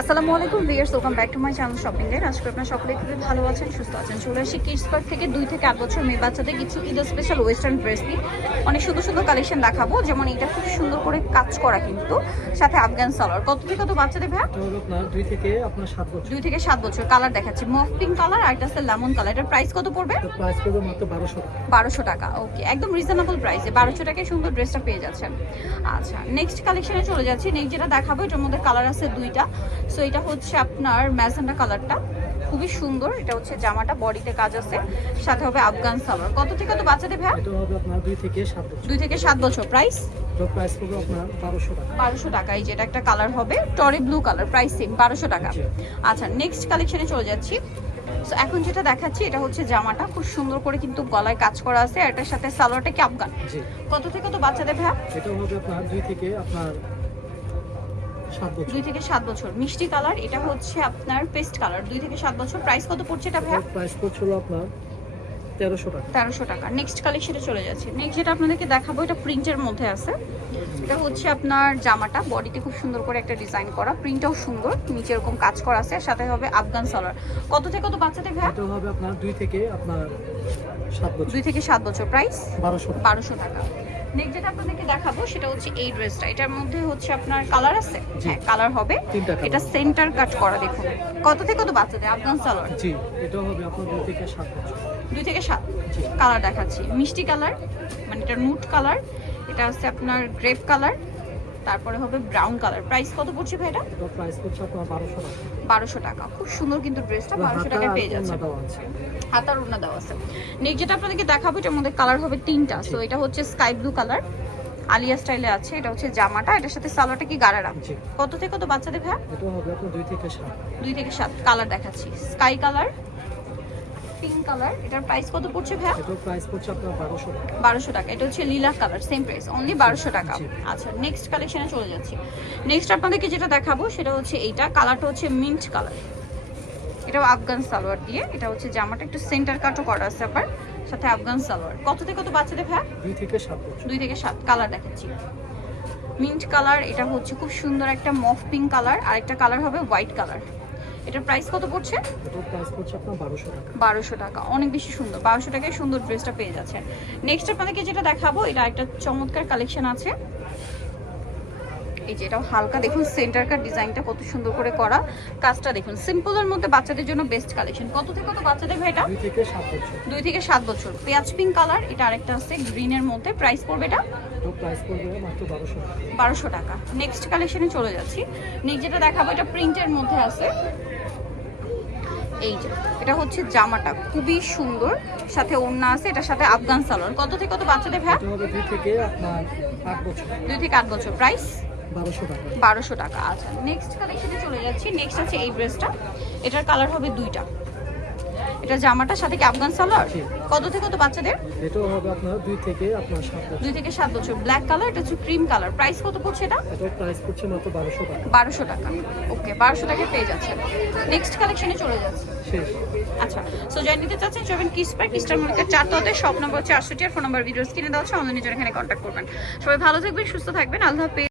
আসসালামু আলাইকুম viewers, welcome back to my channel shopping day. আজকে আপনারা সকলে খুবই ভালো আছেন, সুস্থ আছেন। চলে আসি কিডস পার্ক থেকে 2 থেকে 8 বছর মেয়ে বাচ্চাদের কিছু ঈদ স্পেশাল ওয়েস্টার্ন ড্রেস নিয়ে অনেক সুন্দর সুন্দর কালেকশন দেখাবো। যেমন এটা খুব সুন্দর করে কাজ করা, কিন্তু সাথে আফগান সালোয়ার। কত থেকে কত বাচ্চাদের ভাই? আপনার 2 থেকে আপনার 7 বছর। 2 থেকে 7 বছর। কালার দেখাচ্ছি মফ পিঙ্ক কালার আর একটা আছে লেমন কালার। এটার প্রাইস কত পড়বে? তো প্রাইস পড়বে মাত্র 1200 টাকা। 1200 টাকা। ওকে, একদম রিজনেবল প্রাইসে 1200 টাকায় সুন্দর ড্রেসটা পেয়ে যাচ্ছেন। আচ্ছা, নেক্সট কালেকশনে চলে যাচ্ছি। নেক্সট যেটা দেখাবো এটার মধ্যে কালার আছে 2টা। সো এটা হচ্ছে আপনার ম্যাজেন্টা কালারটা, খুবই সুন্দর। এটা হচ্ছে জামাটা, বডিতে কাজ আছে, সাথে হবে আফগান সালোয়ার। কত থেকে কত বাচ্চাদের ভাই? এটা হবে আপনার 2 থেকে 7 বছর। 2 থেকে 7 বছর। প্রাইস? তো প্রাইস পড়বে আপনার 1200 টাকা। 1200 টাকা। এই যে এটা একটা কালার হবে টরি ব্লু কালার, প্রাইস সেম 1200 টাকা। আচ্ছা, নেক্সট কালেকশনে চলে যাচ্ছি। সো এখন যেটা দেখাচ্ছি এটা হচ্ছে জামাটা, খুব সুন্দর করে কিন্তু গলায় কাজ করা আছে, আর এটার সাথে সালোয়ারটা কি আফগান। জি। কত থেকে কত বাচ্চাদের ভাই? এটা হবে আপনার 2 থেকে আপনার 7 বছর। 2 থেকে 7 বছর। মিষ্টি কালার, এটা হচ্ছে আপনার পেস্ট কালার। 2 থেকে 7 বছর। প্রাইস কত পড়ছে এটা ভাই? প্রাইস পড়ছিল আপনার 1300 টাকা। 1300 টাকা। নেক্সট কালেকশনে চলে যাচ্ছে। নেক্সট যেটা আপনাদেরকে দেখাবো এটা প্রিন্টের মধ্যে আছে। এটা হচ্ছে আপনার জামাটা, বডিতে খুব সুন্দর করে একটা ডিজাইন করা, প্রিন্টটাও সুন্দর, নিচে এরকম কাজ করা আছে, সাথে হবে আফগান সালোয়ার। কত থেকে কত বাচ্চাদের ভাই? এটা হবে আপনার 2 থেকে আপনার 7 বছর। 2 থেকে 7 বছর। প্রাইস 1200 টাকা। 1200 টাকা। নেক্সট যেটা আপনাদেরকে দেখাবো সেটা হচ্ছে এই ড্রেসটা। এটার মধ্যে হচ্ছে আপনার কালার আছে। হ্যাঁ, কালার হবে। 3টা কালার। এটা সেন্টার কাট করা, দেখুন। কত থেকে কত বাচ্চাদের আফগান সালোয়ার? জি, এটা হবে আপনার 2 থেকে 7 বছর। 2 থেকে 7। কালার দেখাচ্ছি মিষ্টি কালার, মানে এটা নুট কালার, এটা হচ্ছে আপনার গ্রেপ কালার, তারপরে হবে ব্রাউন কালার। প্রাইস কত পড়ছে ভাই এটা? তো প্রাইস পড়ছে আপনার 1200 টাকা। 1200 টাকা। খুব সুন্দর কিন্তু ড্রেসটা 1200 টাকায় পেয়ে যাচ্ছে। হাতার ওড়না দেওয়া আছে। নেক্সট যেটা আপনাদেরকে দেখাবো এটার মধ্যে কালার হবে 3টা। সো এটা হচ্ছে স্কাই ব্লু কালার, আলিয়া স্টাইলে আছে। এটা হচ্ছে জামাটা, এটার সাথে সালোয়ারটা কি গারারা। কত থেকে কত বাচ্চাদের ভাই? এটা হবে আপনার 2 থেকে 7। 2 থেকে 7। কালার দেখাচ্ছি স্কাই কালার, পিঙ্ক কালার। এটার প্রাইস কত পড়ছে ভাই? এটার প্রাইস পড়ছে আপনার 1200 টাকা। 1200 টাকা। এটা হচ্ছে লিলা কালার, সেম প্রাইস, অনলি 1200 টাকা। আচ্ছা, নেক্সট কালেকশনে চলে যাচ্ছি। নেক্সট আপনাদেরকে যেটা দেখাবো সেটা হচ্ছে এইটা, কালারটা হচ্ছে মিন্ট কালার। এটাও আফগান সালোয়ার দিয়ে, এটা হচ্ছে জামাটা একটু সেন্টার কাটও করা আছে, আবার সাথে আফগান সালোয়ার। কত থেকে কত বাচ্চাদের ভাই? 2 থেকে 7 বছর। 2 থেকে 7। কালার দেখাচ্ছি মিন্ট কালার, এটা হচ্ছে খুব সুন্দর একটা মফ পিঙ্ক কালার, আর একটা কালার হবে হোয়াইট কালার। এটার প্রাইস কত পড়ছে? এটার প্রাইস পড়ছে আপনার 1200 টাকা। 1200 টাকা। অনেক বেশি সুন্দর। 1200 টাকায় সুন্দর ড্রেসটা পেয়ে যাচ্ছেন। নেক্সট আপনাদেরকে যেটা দেখাবো এটা একটা চমৎকার কালেকশন আছে। এই যে এটাও হালকা, দেখুন সেন্টার কাট ডিজাইনটা কত সুন্দর করে করা, কাজটা দেখুন। সিম্পলের মধ্যে বাচ্চাদের জন্য বেস্ট কালেকশন। কত থেকে কত বাচ্চাদের ভাই এটা? 2 থেকে 7 বছর। 2 থেকে 7 বছর। পেঁয়াজ পিঙ্ক কালার, এটা আরেকটা আছে গ্রিনের মধ্যে। প্রাইস পড়বে এটা? তো প্রাইস পড়বে মাত্র 1200 টাকা। 1200 টাকা। নেক্সট কালেকশনে চলে যাচ্ছি। নেক্সট যেটা দেখাবো এটা প্রিন্টের মধ্যে আছে। এই যে এটা হচ্ছে জামাটা, খুবই সুন্দর, সাথে ওড়না আছে, এটার সাথে আফগান সালোয়ার। কত থেকে কত বাচ্চাদের ভাই? এটা হবে 2 থেকে আপনার 8 বছর। 2 থেকে 8 বছর। প্রাইস 1200 টাকা। 1200 টাকা। আচ্ছা, নেক্সট কালেকশনে চলে যাচ্ছি। নেক্সট আছে এই ড্রেসটা, এটার কালার হবে 2টা। এটা জামাটার সাথে কি আফগান সালোয়ার? কত থেকে কত বাচ্চাদের? এটাও হবে আপনার 2 থেকে আপনার 7 বছর। 2 থেকে 7 বছর। ব্ল্যাক কালার, এটা হচ্ছে ক্রিম কালার। প্রাইস কত পড়ছে এটা? এটার প্রাইস পড়ছে মাত্র 1200 টাকা। 1200 টাকা। ওকে, 1200 টাকায় পেয়ে যাচ্ছেন। নেক্সট কালেকশনে চলে যাচ্ছি। শেষ। আচ্ছা, সো যাই নিতে চাচ্ছেন চবেন কিস পার্ক, ইস্টার মার্কেট 4 তলাতে, শপ নম্বর হচ্ছে 68 আর ফোন নাম্বার ভিডিওস কিনে দেওয়া হচ্ছে, আমাদের নিজের এখানে কন্ট্যাক্ট করবেন। সবাই ভালো থাকবেন, সুস্থ থাকবেন। আল্লাহ হাফেজ।